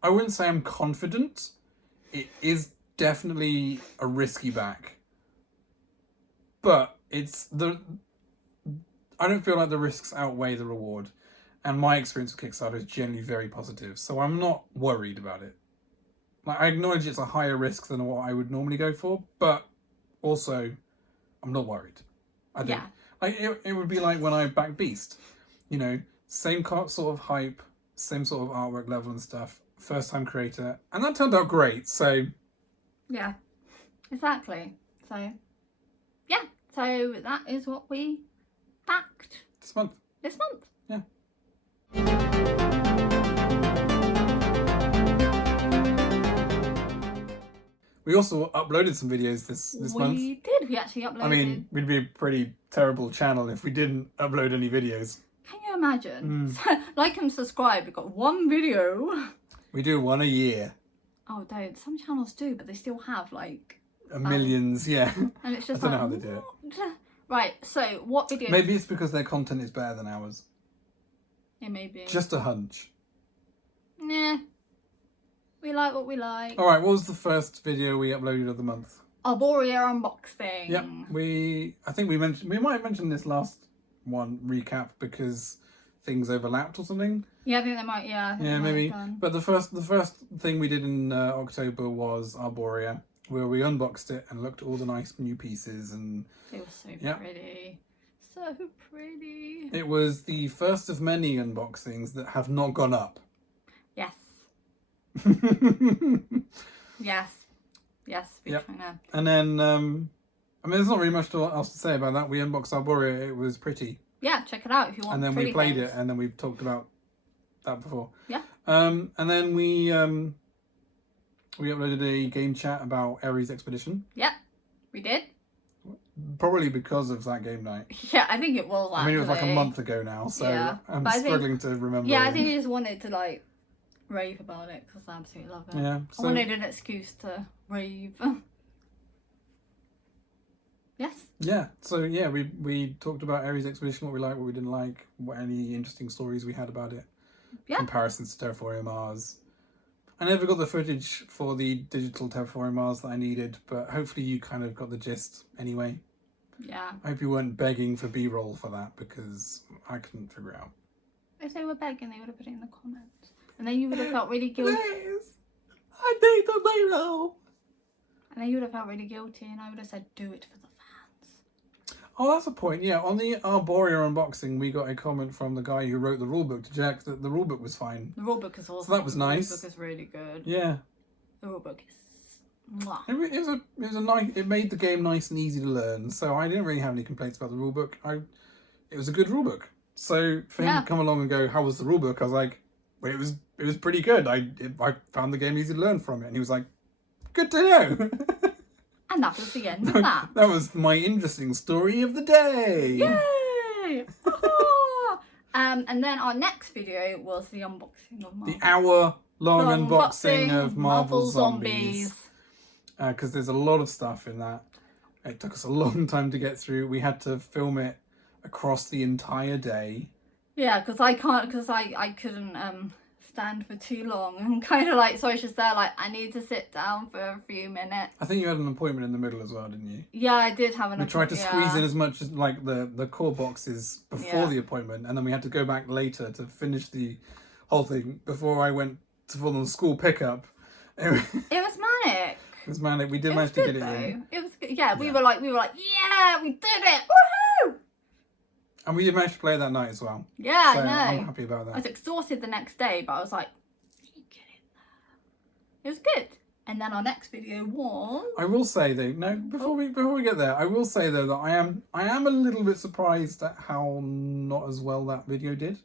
I wouldn't say I'm confident. It is definitely a risky back, but I don't feel like the risks outweigh the reward, and my experience with Kickstarter is generally very positive. So I'm not worried about it. Like, I acknowledge it's a higher risk than what I would normally go for, but also, I'm not worried. I think like it would be like when I backed Beast, same sort of hype, same sort of artwork level and stuff, first time creator, and that turned out great. So yeah, exactly. So, yeah. So that is what we packed This month. Yeah. We also uploaded some videos this month. We did. We actually uploaded. I mean, we'd be a pretty terrible channel if we didn't upload any videos. Can you imagine? Like and subscribe. We've got one video. We do one a year. Oh, don't. Some channels do, but they still have like Millions, yeah. And it's just I don't like, know how they do it. Right. So, what video? Maybe it's because their content is better than ours. It may be. Just a hunch. Nah. We like what we like. All right. What was the first video we uploaded of the month? Arborea unboxing. Yep. I think we might have mentioned this last one recap because things overlapped or something. Yeah, I think they might. Yeah. Yeah, maybe. But the first thing we did in October was Arborea, where we unboxed it and looked at all the nice new pieces, and it was so pretty. So pretty. It was the first of many unboxings that have not gone up. Yes. Yes. Yep. And then, I mean, there's not really much else to say about that. We unboxed Arborea. It was pretty. Yeah, check it out if you want. And then we played it, and then we've talked about that before. Yeah. And then we uploaded a game chat about Ares Expedition. Yep, we did. Probably because of that game night. Yeah, I think it was. I mean, it was like a month ago now, so yeah. I'm struggling to remember. Yeah, I think I just wanted to like rave about it because I absolutely love it. Yeah, I wanted an excuse to rave. Yes. Yeah. So yeah, we talked about Ares Expedition, what we liked, what we didn't like, what any interesting stories we had about it. Yeah. Comparisons to Terraforming Mars. I never got the footage for the digital Terraforming Mars that I needed, but hopefully you kind of got the gist anyway. Yeah. I hope you weren't begging for B-roll for that because I couldn't figure it out. If they were begging, they would have put it in the comments. And then you would have felt really guilty. Please, I need the B-roll. And then you would have felt really guilty and I would have said, do it for the fans. Oh, that's a point. Yeah, on the Arborea unboxing, we got a comment from the guy who wrote the rulebook to Jack that the rulebook was fine. The rulebook is awesome. So that was nice. The rulebook is really good. Yeah. The rulebook is... Mwah. It was a nice. It made the game nice and easy to learn, so I didn't really have any complaints about the rulebook. It was a good rulebook. So for him to come along and go, "How was the rulebook?" I was like, "Well, it was pretty good. I found the game easy to learn from it." And he was like, "Good to know." And that was the end of that. That was my interesting story of the day. Yay! And then our next video was the unboxing of Marvel. The hour-long unboxing of Marvel Zombies. Because there's a lot of stuff in that. It took us a long time to get through. We had to film it across the entire day. Yeah, because I couldn't stand for too long. And kind of like, so I was just there like, I need to sit down for a few minutes. I think you had an appointment in the middle as well, didn't you? Yeah, I did have an appointment. We tried to squeeze in as much as like the core boxes before the appointment, and then we had to go back later to finish the whole thing before I went to full-on school pickup. It was manic. It was manic. We did manage to get it in. It was good. Yeah, we were like, yeah, we did it! Woohoo! And we did manage to play it that night as well. Yeah, so I know. I'm happy about that. I was exhausted the next day, but I was like, you get in there. It was good. And then our next video was... I will say though, before we get there, I will say though that I am a little bit surprised at how not as well that video did.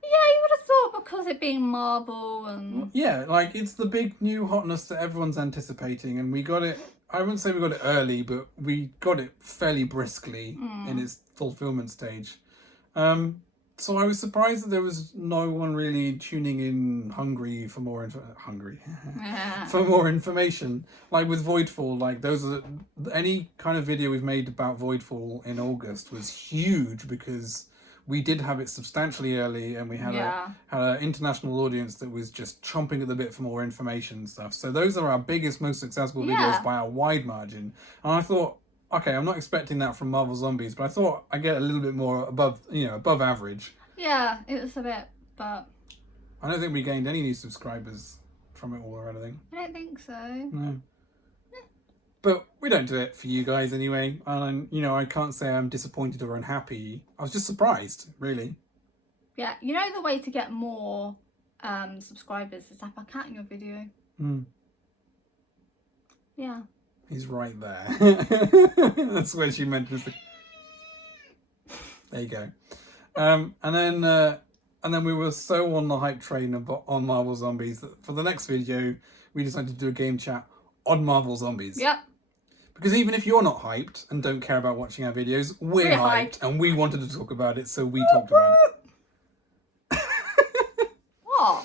Yeah, you would have thought because it being Marvel and... Yeah, like it's the big new hotness that everyone's anticipating, and we got it, I wouldn't say we got it early, but we got it fairly briskly in its fulfillment stage. So I was surprised that there was no one really tuning in hungry for more for more information. Like with Voidfall, like any kind of video we've made about Voidfall in August was huge because we did have it substantially early, and we had an international audience that was just chomping at the bit for more information and stuff. So those are our biggest, most successful videos by a wide margin. And I thought, okay, I'm not expecting that from Marvel Zombies, but I thought I'd get a little bit more above average. Yeah, it was a bit, but... I don't think we gained any new subscribers from it all or anything. I don't think so. No. But we don't do it for you guys anyway. And, I can't say I'm disappointed or unhappy. I was just surprised, really. Yeah, the way to get more subscribers is to have a cat in your video. Yeah. He's right there. That's where she mentions the... There you go. And then we were so on the hype train on Marvel Zombies that for the next video, we decided to do a game chat on Marvel Zombies. Yep. Because even if you're not hyped and don't care about watching our videos, we're hyped. And we wanted to talk about it, so we talked about it. What?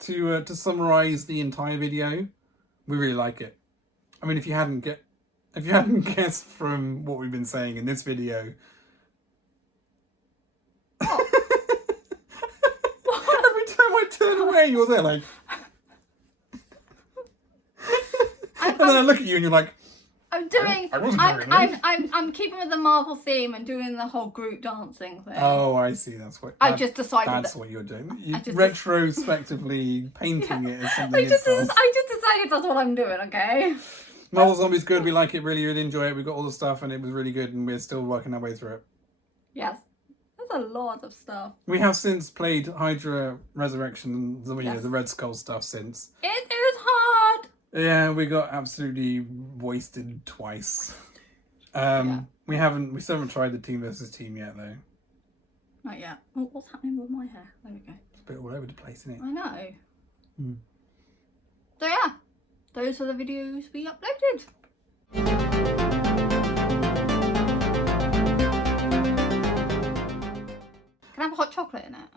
To summarise the entire video, we really like it. I mean, if you hadn't guessed from what we've been saying in this video... Every time I turn away, you're there like... and then I look at you and you're like... I'm keeping with the Marvel theme and doing the whole group dancing thing. Oh, I see. That's what... I just decided that's what you're doing. Retrospectively painting it as something I just decided that's what I'm doing, okay? Marvel Zombies good. We like it. Really, really enjoy it. We got all the stuff and it was really good and we're still working our way through it. Yes. There's a lot of stuff. We have since played Hydra Resurrection, the Red Skull stuff since. It was hard. Yeah, we got absolutely wasted twice. We still haven't tried the team versus team yet though. Not yet. Oh, what's happening with my hair? There we go. It's a bit all over the place, isn't it? I know. Mm. So yeah, those are the videos we uploaded. Can I have hot chocolate in it?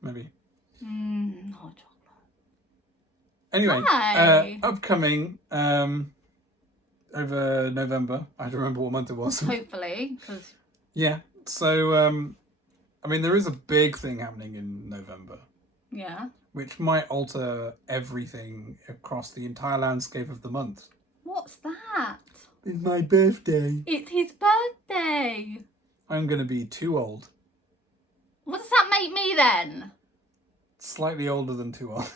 Maybe. Hot chocolate. Anyway, upcoming over November. I don't remember what month it was. Hopefully, because... Yeah, so, I mean, there is a big thing happening in November. Yeah. Which might alter everything across the entire landscape of the month. What's that? It's my birthday. It's his birthday. I'm going to be too old. What does that make me then? Slightly older than too old.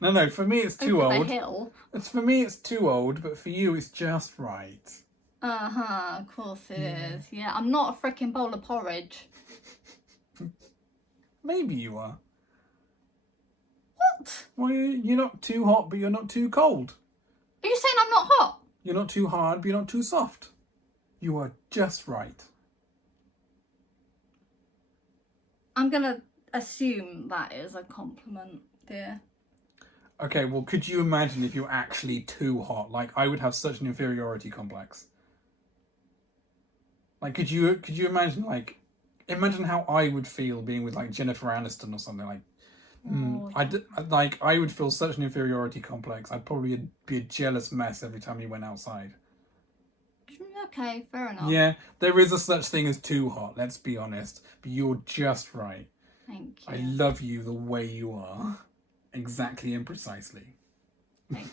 No, for me it's too old. Hill. For me it's too old, but for you it's just right. Of course it is. Yeah, I'm not a freaking bowl of porridge. Maybe you are. What? Well, you're not too hot, but you're not too cold. Are you saying I'm not hot? You're not too hard, but you're not too soft. You are just right. I'm going to assume that is a compliment, dear. Okay, well, could you imagine if you're actually too hot? Like, I would have such an inferiority complex. Like, could you imagine, like, imagine how I would feel being with, like, Jennifer Aniston or something, like, I would feel such an inferiority complex. I'd probably be a jealous mess every time you went outside. Okay, fair enough. Yeah, there is a such thing as too hot, let's be honest. But you're just right. Thank you. I love you the way you are. Exactly and precisely.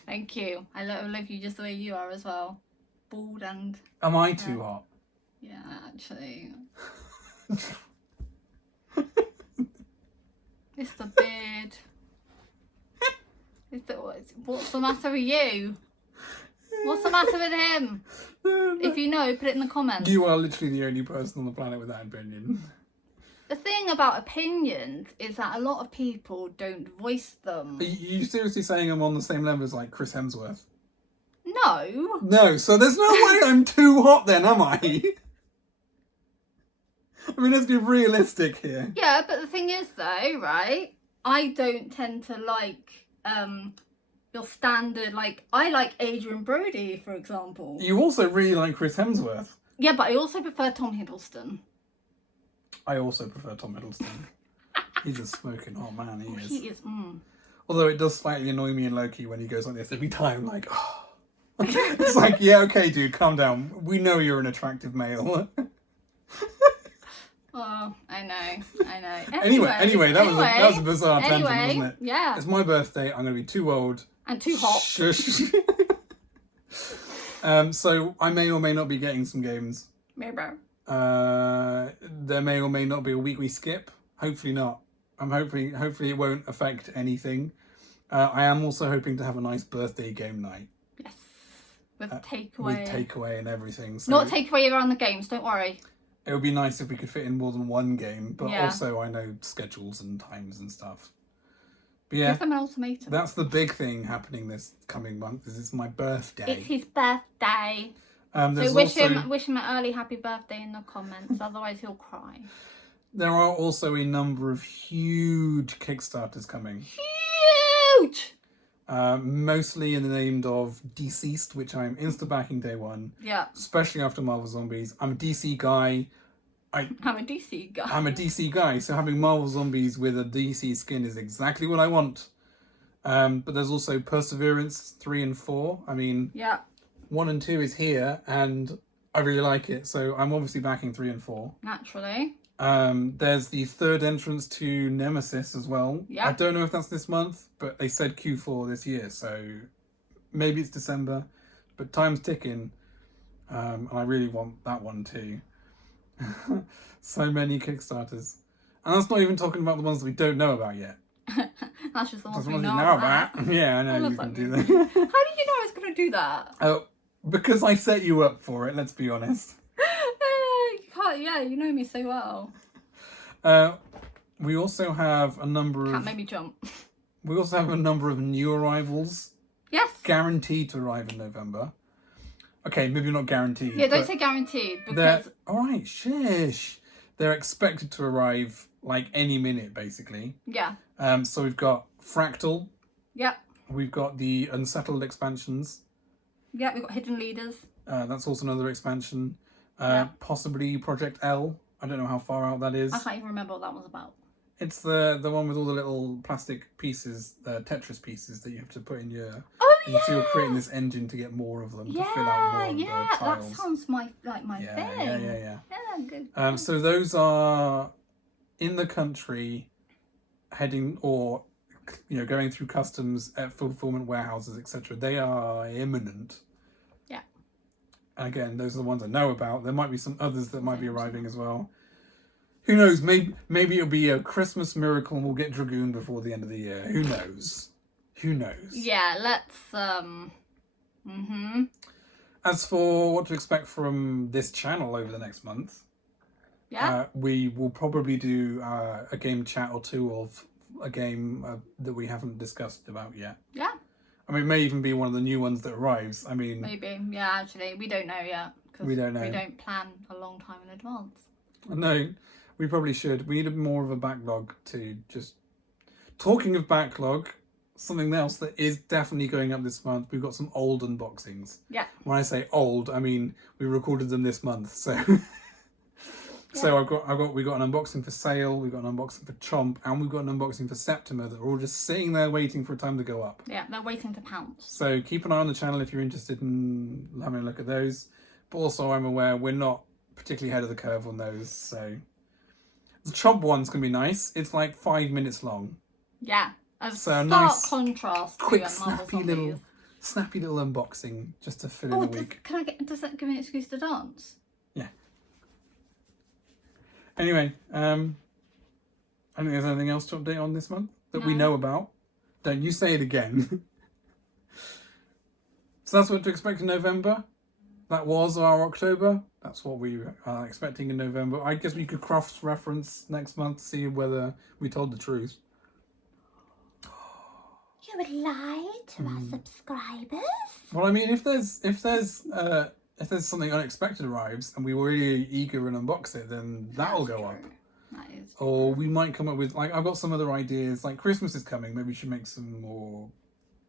Thank you. I love you just the way you are as well. Bald and... Am I too hot? Yeah, actually. It's the beard. What's the matter with you? What's the matter with him? If you know, put it in the comments. You are literally the only person on the planet with that opinion. The thing about opinions is that a lot of people don't voice them. Are you seriously saying I'm on the same level as, like, Chris Hemsworth? No. No, so there's no way I'm too hot then, am I? I mean, let's be realistic here. Yeah, but the thing is, though, right? I don't tend to like your standard, like, I like Adrian Brody, for example. You also really like Chris Hemsworth. Yeah, but I also prefer Tom Hiddleston. I also prefer Tom Hiddleston. He's a smoking hot man, he is. He is, Although it does slightly annoy me in Loki when he goes like this every time, like, oh. It's like, yeah, okay, dude, calm down. We know you're an attractive male. Oh, I know. Anyway, that was a bizarre tangent, wasn't it? Yeah. It's my birthday. I'm going to be too old. And too hot. Shush. So I may or may not be getting some games. Maybe. There may or may not be a week we skip. Hopefully not. Hopefully it won't affect anything. I am also hoping to have a nice birthday game night. Yes. With takeaway. With takeaway and everything. So not takeaway around the games, don't worry. It would be nice if we could fit in more than one game, but yeah. also I know schedules and times and stuff. But yeah, give them an ultimatum. That's the big thing happening this coming month. Is it's my birthday. It's his birthday. So wish him an early happy birthday in the comments. Otherwise, he'll cry. There are also a number of huge Kickstarters coming. Huge. Mostly in the name of Deceased, which I'm insta-backing day one. Yeah. Especially after Marvel Zombies. I'm a DC guy. I'm a DC guy. I'm a DC guy, so having Marvel Zombies with a DC skin is exactly what I want. But there's also Perseverance 3 and 4. I mean, 1 and 2 is here, and I really like it, so I'm obviously backing 3 and 4. Naturally. There's the third entrance to Nemesis as well. Yeah. I don't know if that's this month, but they said Q4 this year, so maybe it's December. But time's ticking, and I really want that one too. So many Kickstarters. And that's not even talking about the ones that we don't know about yet. That's just the ones we know know about. Yeah, I know you can do that. How did you know I was going to do that? Oh, because I set you up for it, let's be honest. Yeah, you know me so well. We also have a number of... Can't make me jump. We also have a number of new arrivals. Yes. Guaranteed to arrive in November. Okay, maybe not guaranteed. Yeah, don't say guaranteed, because... Alright, shush. They're expected to arrive like any minute, basically. Yeah. So we've got Fractal. Yep. We've got the Unsettled expansions. Yeah, we've got Hidden Leaders. That's also another expansion. Possibly Project L. I don't know how far out that is. I can't even remember what that was about. It's the one with all the little plastic pieces, Tetris pieces that you have to put in your... So you're creating this engine to get more of them, to fill out more of the tiles. That sounds like my thing. Yeah, good. So those are in the country, heading or going through customs at fulfillment warehouses, etc. They are imminent. Yeah. And again, those are the ones I know about. There might be some others that might be arriving as well. Who knows? Maybe it'll be a Christmas miracle and we'll get Dragoon before the end of the year. Who knows? Who knows? Yeah, let's As for what to expect from this channel over the next month, we will probably do a game chat or two of a game that we haven't discussed about yet. Yeah. I mean, it may even be one of the new ones that arrives. I mean... Maybe, yeah, actually. We don't know yet. We don't know. We don't plan a long time in advance. No, we probably should. We need more of a backlog to just... Talking of backlog... Something else that is definitely going up this month. We've got some old unboxings. Yeah. When I say old, I mean we recorded them this month. So, so we got an unboxing for Sale, we've got an unboxing for Chomp, and we've got an unboxing for Septima that are all just sitting there waiting for a time to go up. Yeah, they're waiting to pounce. So keep an eye on the channel if you're interested in having a look at those. But also, I'm aware we're not particularly ahead of the curve on those. So the Chomp one's gonna be nice. It's like 5 minutes long. Yeah. So nice contrast quick, to snappy little unboxing just to fill in the week. Does that give me an excuse to dance? Yeah. Anyway, I don't think there's anything else to update on this month that we know about. Don't you say it again. So that's what to expect in November. That was our October. That's what we are expecting in November. I guess we could cross-reference next month to see whether we told the truth. You would lie to our subscribers? Well, I mean, if there's something unexpected arrives and we were really eager and unbox it, then that'll go up. That is. Or we might come up with I've got some other ideas. Like Christmas is coming. Maybe we should make some more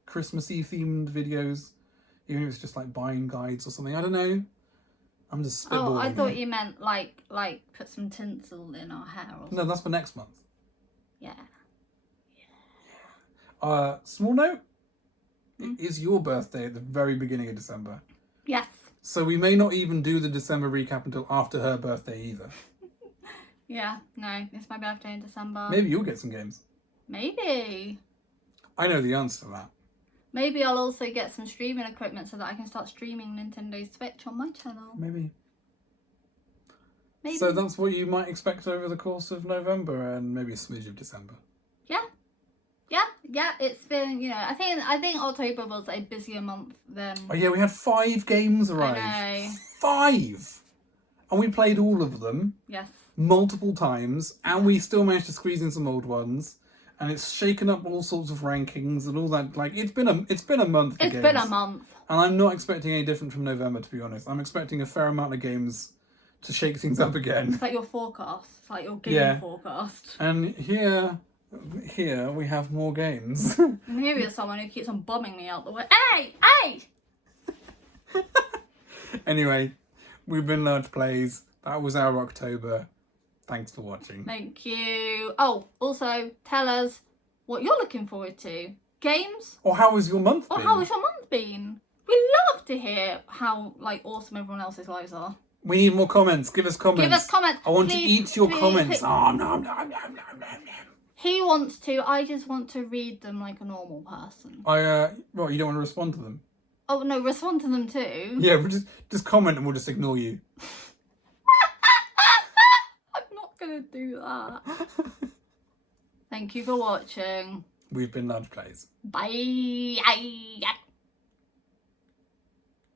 Christmassy themed videos, even if it's just like buying guides or something. I don't know. I'm just spitballing. Oh, I thought you meant like put some tinsel in our hair or something. No, that's for next month. Yeah. Small note, it is your birthday at the very beginning of December. Yes. So we may not even do the December recap until after her birthday either. Yeah, no, it's my birthday in December. Maybe you'll get some games. Maybe. I know the answer to that. Maybe I'll also get some streaming equipment so that I can start streaming Nintendo Switch on my channel. Maybe. So that's what you might expect over the course of November and maybe a smidge of December. Yeah, it's been, I think October was a busier month than... Oh yeah, we had 5 games arrive. I know. 5! And we played all of them. Yes. Multiple times. And we still managed to squeeze in some old ones. and it's shaken up all sorts of rankings and all that. Like it's been a month. It's been a month, and I'm not expecting any different from November. To be honest, I'm expecting a fair amount of games to shake things up again. It's like your forecast. It's like your game forecast. And here we have more games. And here is someone who keeps on bombing me out the way. Hey! Anyway, we've been Large Plays. That was our October. Thanks for watching. Thank you. Oh, also, tell us what you're looking forward to. Games? Or how was your month been? Or how has your month been? We love to hear how awesome everyone else's lives are. We need more comments. Give us comments. Give us comments. I want to eat your comments. Please. Oh, no. He wants to. I just want to read them like a normal person. Well, you don't want to respond to them? Oh, no, respond to them too. Yeah, we'll just comment and we'll just ignore you. I'm not going to do that. Thank you for watching. We've been Large Plays. Bye.